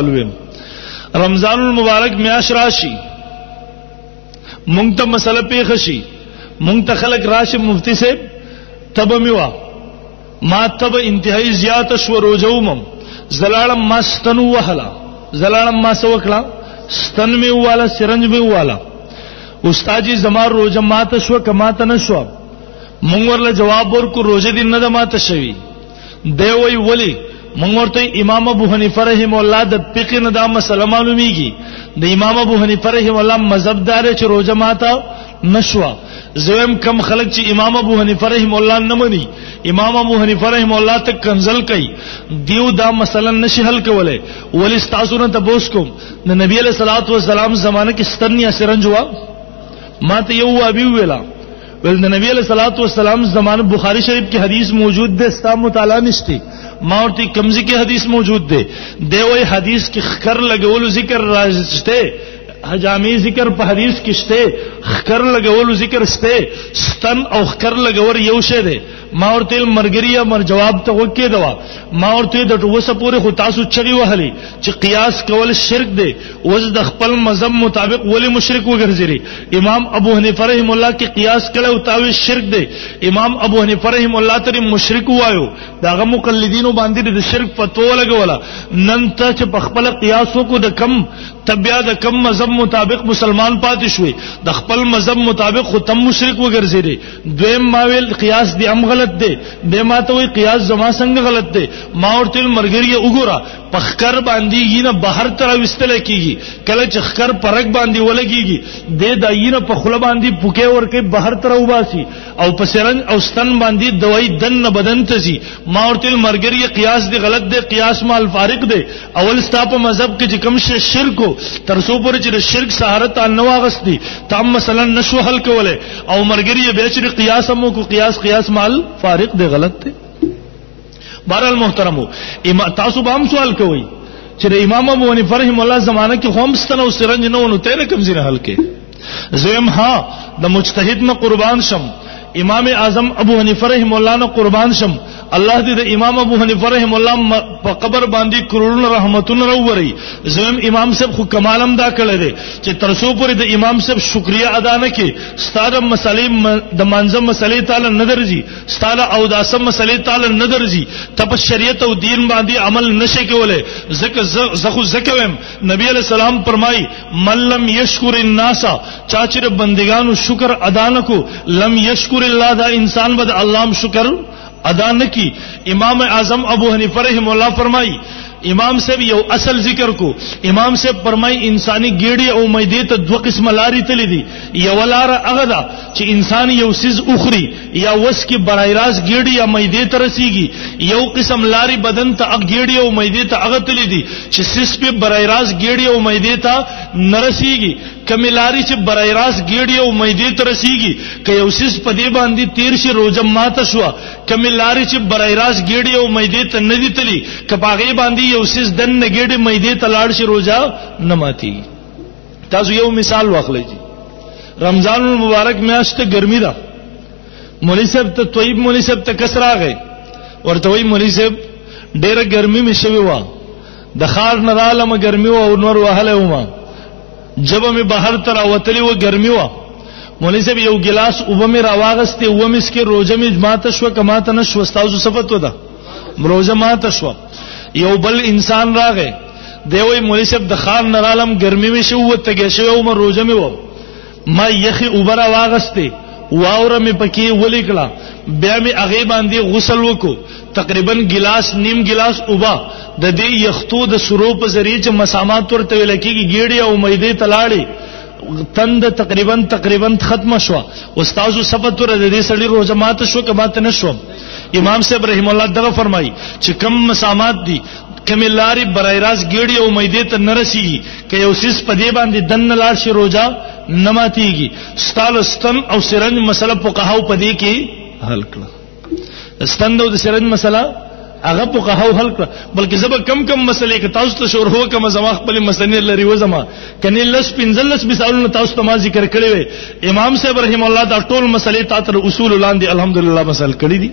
مثال ویم. رمضان المبارک میاش راشي مونږ ته مسله پیښ شي مونږ ته خلک راشي مفتی صاحب تب میوا ما تب انتهایی زیات شو روزومم زلالم ما ستنو وهلا زلالم ما سوکلا ستن می والا سرنج می والا استاد جی زما روزه ماته شو کماته نشو مونږ ورله جواب ورکو روزه دین نه ماته شوی دی وی ولی مونږ ورته امام ابو حنیفه رحم الله د فقه نه دا مسله معلومیږي د امام ابو حنیفه رحم الله مذهب دار چې روزه ماته نشوا زویم کم خلق چې امام ابو حنیفه رحم الله نه مني امام ابو حنیفه رحم الله ته کنزل کوي دیو دا مسله نشي حل کوله ولی تاسو نه تاسو کوم د نبی علیہ الصلوۃ والسلام زمانه کې ستن یا سرنج وا ماته یو ابي ویلا ول د نبی علیہ الصلوۃ والسلام زمانه بخاری شریف کی حدیث موجود ده استا مطالعه نشتی ما ورته کمزې کې حدیث موجود ده دی وی حدیث کې خکر لګول ذکر راځته حجامی ذکر په حدیث کې شته خکر لګول ذکر شته ستن او خکر لګور یو شه ده ما ورته مرګریا مر جواب ته وکي دوا ما ورته د ټوسه پورې خو تاسو چغي وهلي چې قیاس کول شرک ده وز د خپل مذهب مطابق ولی مشرک وګرځي امام ابو حنیفه رحم الله کې قیاس کړه او تاوی شرک ده امام ابو حنیفه رحم الله ته مشرک وایو داغه مقلدینو باندې د شرک فتوا لګولا نن ته چې په خپل قیاس وکړو د کم تبیا د کم مذهب مطابق مسلمان پاتې شوي د خپل مذهب مطابق خو تم مشرک وګرځي دویم ماویل قیاس دی ام غلط دی به ما ته وی قیاس زما څنګه غلط دی ما ورته مرګری وګوره پخکر باندې ینه بهر تر وستل کیږي کله چې خکر پرګ باندې ولګيږي د داینه په خله باندې پوکې ورکه بهر تر وباسي او په سرنج او ستن باندې دوای دن بدن ته زی ما ورته مرګری قیاس دی غلط دی قیاس مال فارق دی اول ستا په مذهب کې چې کوم شرک تر سو پر چې شرک سہارت ان واغستی تام مثلا نشو حل کوله او مرګری به چې قیاس مو کو قیاس مال فارق دی غلط دی. بہرحال محترمو تاسو به هم سوال کوي چې امام ابو حنیفه رحم الله زمانه کې هم ستنه او سرنج نه ونه ته کوم ځای حل کې زم ها د مجتهد نه قربان شم امام اعظم ابو حنیفه رحم الله نه قربان شم الله دې د امام ابو حنیفه رحم الله په قبر باندې کروڑونه رحمتونه راووري زم امام صاحب خو کمالم دا کړل دي چې ترسو پورې د امام صاحب شکریا ادا نه کې ستاره مسلې د منظم مسلې تعالی نظر جی ستاره او داسم مسلې تعالی نظر جی تب شریعت او دین باندې عمل نشي کوله زخو زکوم نبی علیہ السلام فرمای من لم یشکر الناس چاچر بندگانو شکر ادا نکو لم یشکر اللہ دا انسان بد اللہ شکر ادا نکی. امام اعظم ابو حنیفہ رحم اللہ فرمائی امام صاحب یو اصل ذکر کو امام صاحب فرمای انسانی ګیړي او مېدې ته دوه قسم لاري تللی دي یو لار هغه ده چې انسان یو سیز اخري یا وس کې برای راز ګیړي یا مېدې ته رسیږي یو قسم لاري بدن ته ګیړي او مېدې ته هغه تللی دي چې سیس په برای راز ګیړي او مېدې ته نرسیږي کمی لاري چې برای راز ګیړي او مېدې ته رسیږي که یو سیس په دې باندې تیر شي روزه ماته شو کمی لاري چې برای راز ګیړي او مېدې ته ندي تللی کپاغي باندې یو سیس دن نګېډه مېدې تلاړ شي روزه نه ماتي. تاسو یو مثال واخلئ رمضان المبارک میاشت ګرمي ده مولوی صاحب ته طیب مولوی صاحب ته کس راغی ورته وی مولوی صاحب ډېره ګرمي مې شوی و د خار نه رالم ګرمي و او نور وهله و جب مې بهر تر اوتلی و ګرمي و مولوی صاحب یو ګلاس اوبه مې راواغسته و مې کې روزه مې ماته شو کماته نشو تاسو صفت ودا روزه ماته شو یو بل انسان راغی دیوی مولوی صاحب د خان نرالم ګرمي می شو وته کې شو او روزه می و ما یخي اوبره واغسته واوره می پکې ولیکلا بیا می هغه باندې غسل وکړو تقریبا ګلاس نیم ګلاس اوبا د دې یختو د سرو په ذریعہ چې مسامات ورته لکېږي ګیړي او مېدې تلاړي تند تقریبا ختم شو استادو سبت ور د دې سړي روزه ماته شو کماته نشو. امام صاحب رحم الله دغه فرمایي چې کم مسامات دي کم لاري برای راز ګیړي او مېدې ته نرسي ک یو سیس په دې باندې دن لار شي روزه نماتيږي ستالستن او سرنج مسله فقهاو په دې کې حل کړه ستند او سرنج مسله هغه فقهاو حل کړه بلکې زب کم مسلې کې تاسو ته شور هو کم زما خپل مسنې لري و زما کني لس پنځلس مثالونه تاسو ته ما ذکر کړی وي امام صاحب رحم الله دا ټول مسلې تاسو اصول لاندې الحمدلله مسل کړی دي.